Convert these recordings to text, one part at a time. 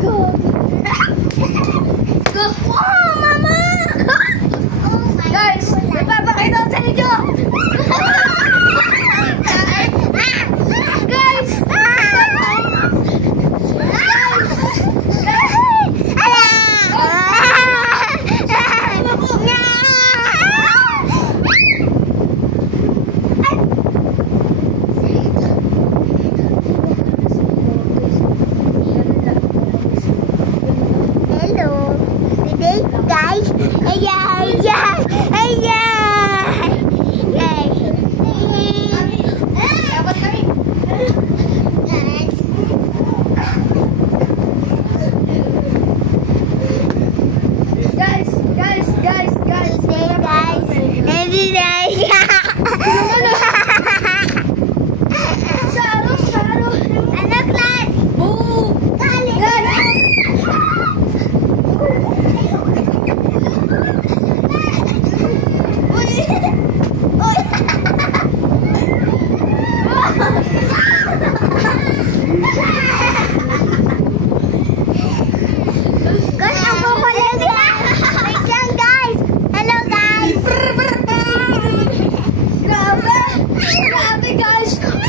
Wow, mama! Guys, ipapakita ko sa inyo. Guys!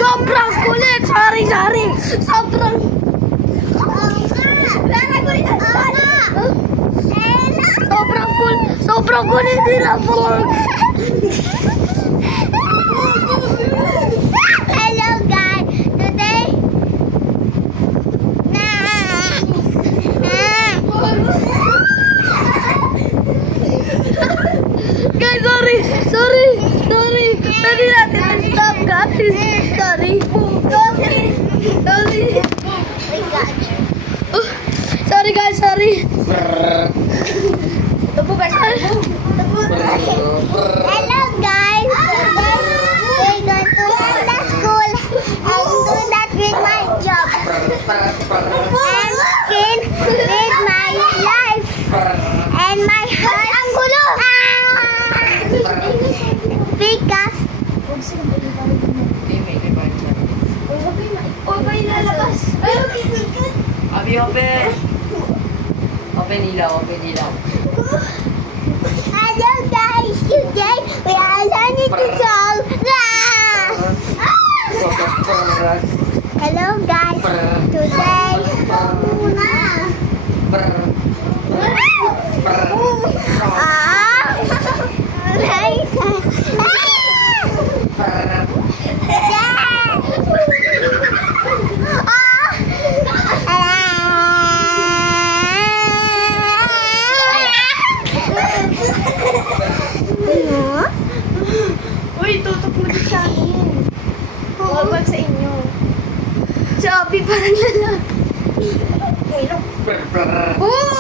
Sobrang kulit! Sorry! Sobrang... Sobrang kulit nila po! Hello guys! Today... Guys, sorry! Pwede natin stop, guys! Sorry! Sorry guys, sorry! Ito po guys! Hello guys! We're going to the school and do that with my job. And skin with my life. And my heart. Ang gulo! Because Abi, open! Open ilaw. hello guys! Today we are learning to song. Hello guys! Today Uy, tutok mo din siya. Huwag sa inyo. Si Abi parang lalaki. Oh!